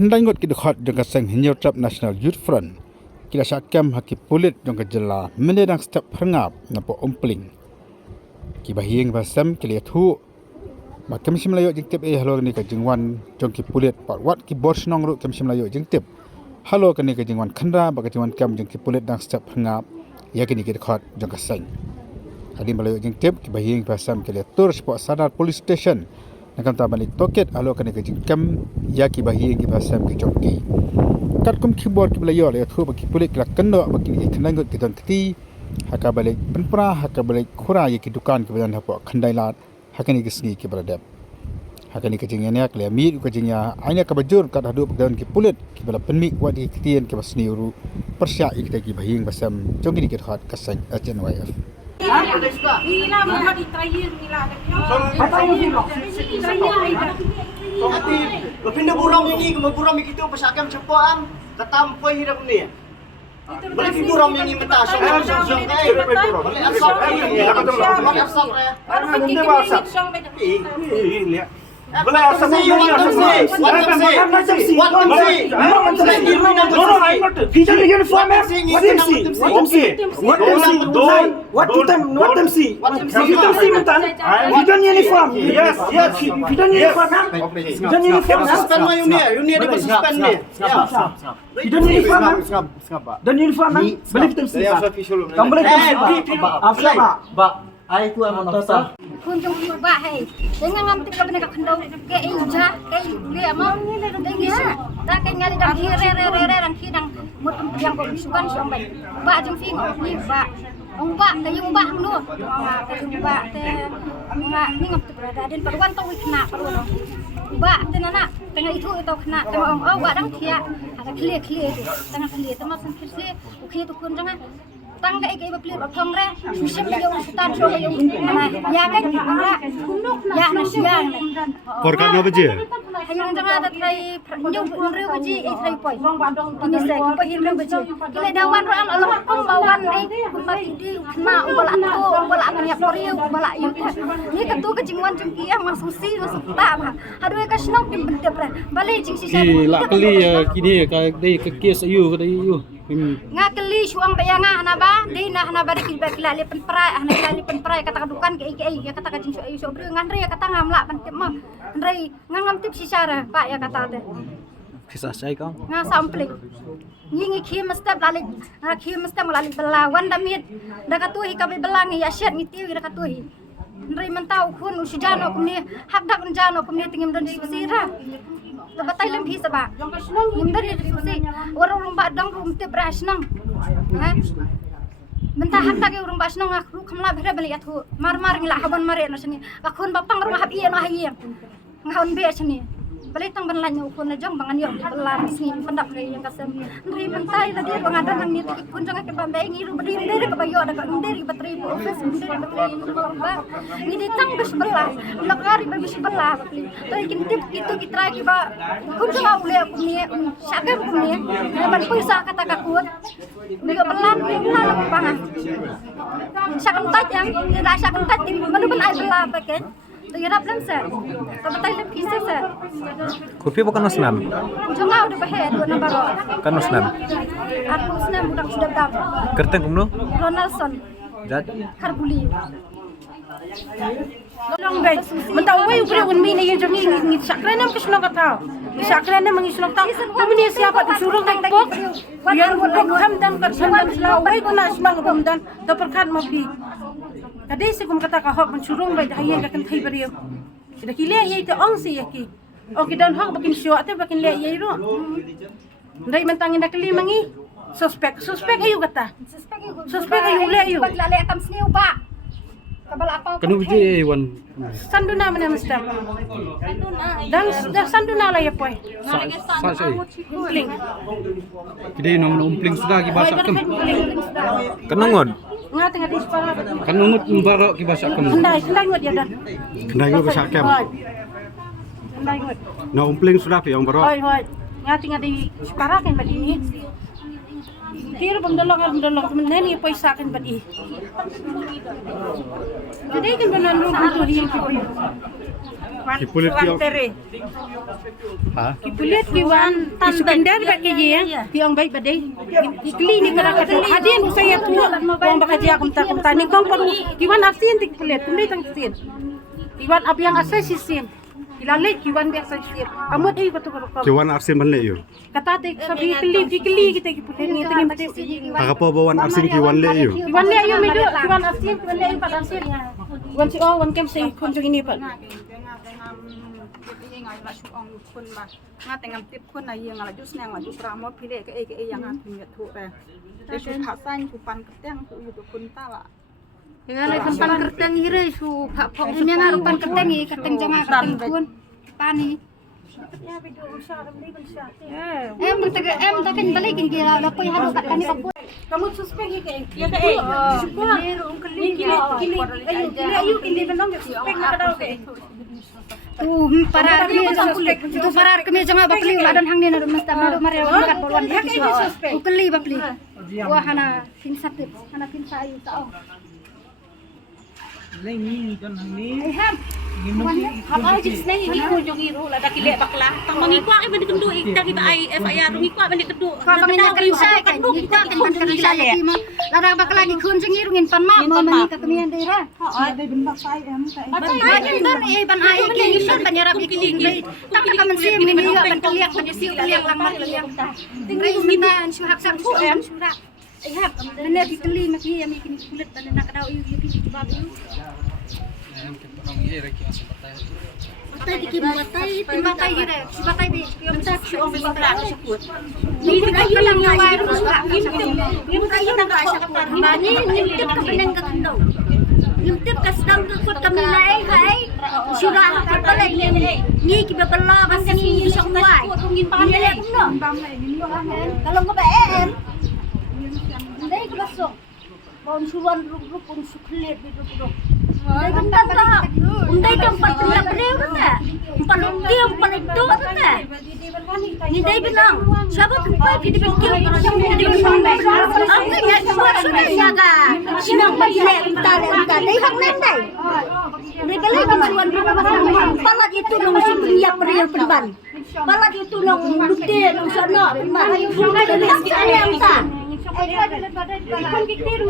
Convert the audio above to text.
Kendai ngot kita khot jangka seng hinyau trap National Youth Front. Kita syakam haki pulit jangka jela menedang setiap perangap nampak ompling. Kita hiang basam kita tu. Maka mesti Melayu jengtip halo ni ke jengwan jangki pulit pat wat ki bor senong ru mesti Melayu jengtip. Halo kini ke jengwan kendra bagi jengwan kam jangki pulit dang setiap perangap. Ya kini kita khot jangka seng. Hadi Melayu jengtip kita hiang basam kita tur sport sadar police station. Nakam ta balik toket alo kene ke jingkam ya ki bahi ki basam ki chokki kat kum keyboard ki belayo le thu baki pulik la kendo baki ki khandangot ki don kti haka balik penpra haka balik khura ye ki dukan ki badan hapo khandai lat hakani ki sni ki beradab hakani ke jingnya ke le mi ke jingnya aina ka bajur kat hadu badan ki pulit ki bala penmi wa di kitien ki basni uru persya ik ki bahi basam chokki ki khat kasang HNYF. Nila mau ditrayer nila. Tapi pindah burung ini ke burung itu pesakam cepuan ketampai hidup ni. Boleh burung ini mentah boleh asap boleh asap ya. Boleh asap ni What them see? You don't see mentan. You don't uniform. Yes. You don't uniform. You don't uniform. Suspend my unia dia suspend ni. You don't uniform. Don't uniform. Believe them see. Kamu boleh apa? Ai tu amon officer. Kunjung ba hai. Dengan ngamti ka bena ka khandau ke inja ke le mau ni le dengia. Ta ke ngali dang re dang ki dang mutum yang ko sukan sombai. Ba jeng sing ni ba. Ong ba kayung ba lu. Kayung ba te ni ngamti berada den perwan to wikna perwan. Ba te nana tengah itu kena tengah ong ba dang kia. Ada clear tengah clear temas clear. Ukhi tu kun jangan tangga ikai baplir opong re susip yung sutan so yung ya kan ya nasiang Korkan no baje. hayung janga da trai yung re baji e trai poi ini se ko pahir re baji kile dawan ro al kum bawan ai kumati di na ubala an ya poriu ubala yu ni ka tu ka jingwan jengki ya masusi masukta ba hadu ka snok kim bente pre bale jing si Ki la kali kini ka dei ka kes ayu ka dei yu. Nga kali suang bayanga hanaba di na hanaba di kilali penprai kilali penprai kata kadukan ke ya kata kacing so ayu sobre ngan re kata ngamla pentip mah re ngam tip sisara pak ya kata teh Kisah saya kau. nga sampling nyingi khim step lali khim step lali belawan damit da katuhi kabe belangi ya syat ngiti da katuhi re mentau kun usijano kumni hakdak njano kumni tingim dan sisira batay lang bisa ba yung dari diskusi orang rumba dang rumte brasnang mentah tak ke rumba snang aku kamla bere beli atu mar ngila haban mare no sini akun bapang rumah habi no hayem ngahon be sini beli tang banlanyo ukun na jang bangan yo belar sini pendak re yang kasem ndri mentai la dia bangadan nang ni kun jang ke bambay ngiru beri nderi ke bayo ada nderi bateri office nderi bateri rumba ni ditang bes belah lakari bes belah tapi kintip itu kita ki ba kun jang ule kumni syakam kumni bal puisa kata kakut bigo belan bangan syakam tajang tidak syakam tajing manu ban ai belah pakai tu yarap lang sir tabatay lang kisa sir Kopi bukan nasnam. Jangan udah bahaya dua nombor. Kan nasnam. Aku senang budak sudah dam. Kerteng kumno. Ronaldson. Jad. Karbuli. Long bay. Mentau way bre un mi ni jong ni sakrana ke sunong kata. Sakrana mangi sunong ta. Kami ni siapa tu suruh tak pok. Yang pok ham dan kat sandan selaw way kuna asmang bomdan to perkan mobi. Tadi sekum kata ka hok mensurung bay dahiyan ka kan thai bariyo. Ida kile ye te ong si yaki. O kidan hok bakin syo ate bakin le ye ro. Ndai mentangin dak limangi. Suspek ayu kata. Suspek ayu le ayu. Paglali akam sniu ba. Kabal apa? Kanu biji wan. Sanduna mana mesti. Dan sanduna lah ya poy. Sa sai. Umpling. Kidai nong umpling sudah ki basa kem. Kanungon. Nga tengah di sekolah. Kanungot mbaro ki basa kem. Kendai ngot ya dah. Kendai ngot basakam. Kendai ngot. Na umpling sudah pi yang baro. Hoi. Nga tengah di sekolah kan badi ni. Kira bendolong temen ni paisa kan badi. Jadi kan benar lu butuh yang Kipulit Wan yung tere. ha? Kipulit kiwan iskandar ba kaya tiang baik badai. Klinik kada kada hadin usaya tu wong bakaji akum ta ni kong paru kiwan asin kipulit tumai tang sin. Kiwan abiang asai sisin. Ilalay kiwan biasa sisin. Amot ay batu baru kau. Kiwan arsin man le yo. Kata te sabi kli kita kipulit ni tengin bade. Kakapo bawan arsin kiwan le yo. Kiwan le ayo medo kiwan asin kiwan le ayo pad asin. Wan si oh wan kem say kunjung ini pad. Nga suong kun ba nga tengam tip kun na yang ala jus nang aju pramo pile ke yang atin ya thu re de su phasan su pan keteng su yu kun tala Ngalai pan kerteng ire su pak pok dunia ngaru pan kerteng i kerteng janga kerteng pun pani. Em takan balikin kira lapoy hado kat kani kapun. Kamu suspek ke ya ke syukur kili ayo kili benong suspek na daw ke Parar itu parar kami janga bapli adan hang ni na mesta maro mare kat bolwan ukeli bapli wah hana finsat hana finsa ayu tao Lengi don hangni. ham Apa jenis nang ini ko jong iro la dakile bakla tang mangikwa ay bani kendu ikta kita ay FIR ngikwa bani kendu ka bangin kerja kan kita kan kerja lagi mah lara bakal lagi kun jeng irungin pan ma mani ka kami andai ra Aja don ban ai ke isun ban yarap iki tak ka man sim ni ya ban kaliak ban siu kaliak lang mar kaliak tinggal minta surak sang ku surak Ihap, benar dikeli maki yang bikin kulit dan nak kau iu iu coba iu. Batai dikim batai, timbatai gire, si batai bi, minta si om batai sebut. Ni kayu lang nyawa itu suka. Ni kayu nak rasa kata ni nyimtip ke benang ke kendau. Nyimtip ke sedang ke kut kami lai hai. Surah ke balik ni kita bela basi ni bisa kuai. Ni le no. Kalau kau ben Dai kelasok. Baun suruan ruk pun suklet bidu. Dai bentar dah. Undai tempat tidak beliau tak? Empat dia empat itu tak? Ni dai benang. Siapa tempat kita pikir jadi apa ya suara jaga. Sinang bile bentar. Dai hak nendai. Dai balik suruan ruk. Pala itu nang siap berial perban. Pala itu nang bukti nang sana perban. Dai hak yang tak. Ikon kikir,